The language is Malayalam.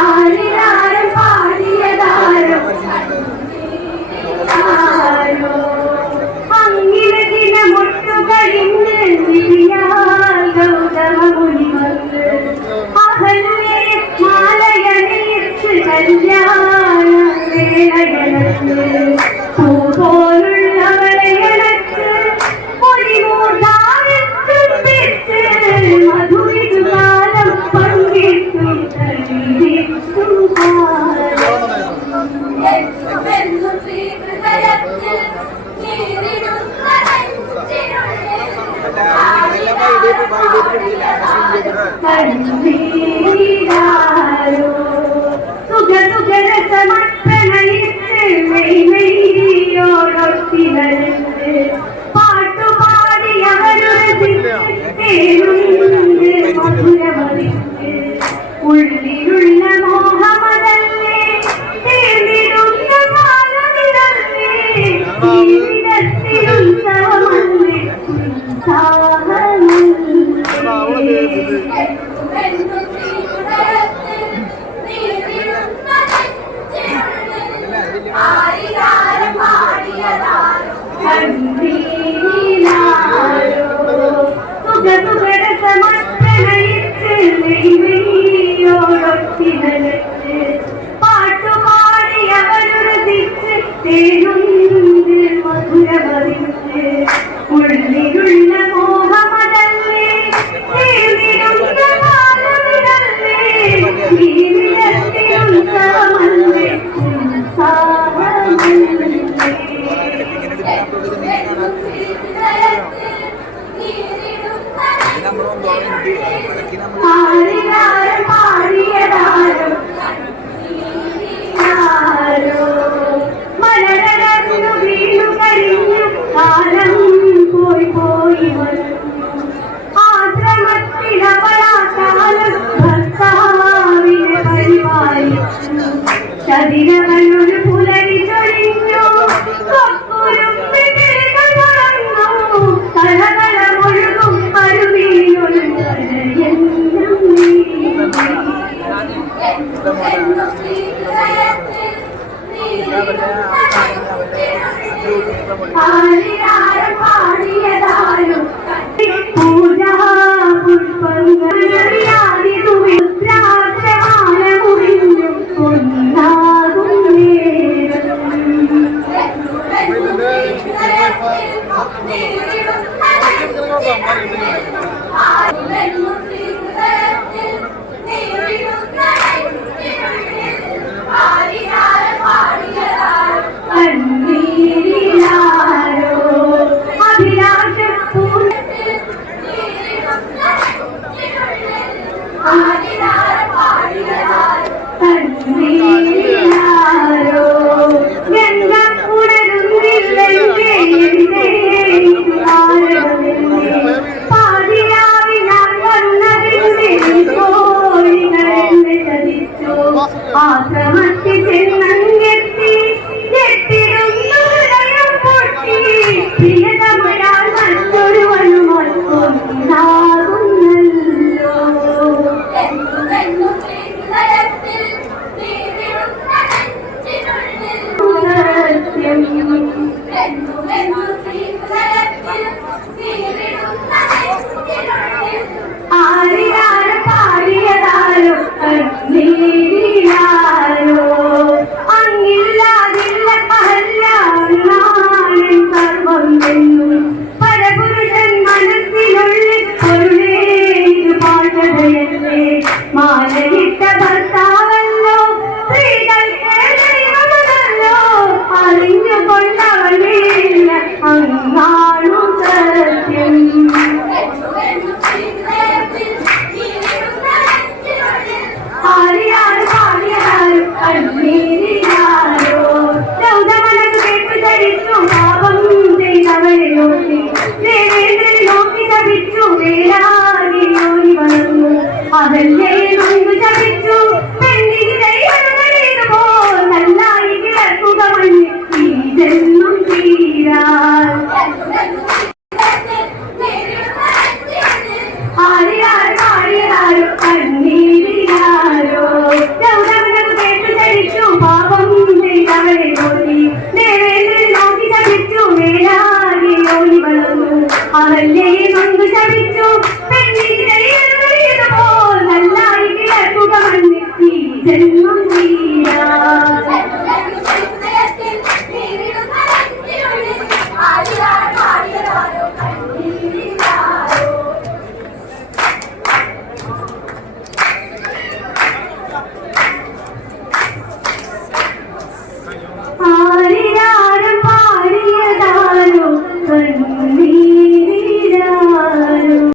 ആരെ കൺവീരാരോ സുഖ സുഖരസമർപ്പണയിച്ച് മെയ്മെയ്യോടൊത്തി വരച്ച് പാട്ടുപാടി അവരുടെ കേളുണ്ട് മധുരമറിച്ച് ഉള്ളിലുള്ള 啊，咱们谢谢。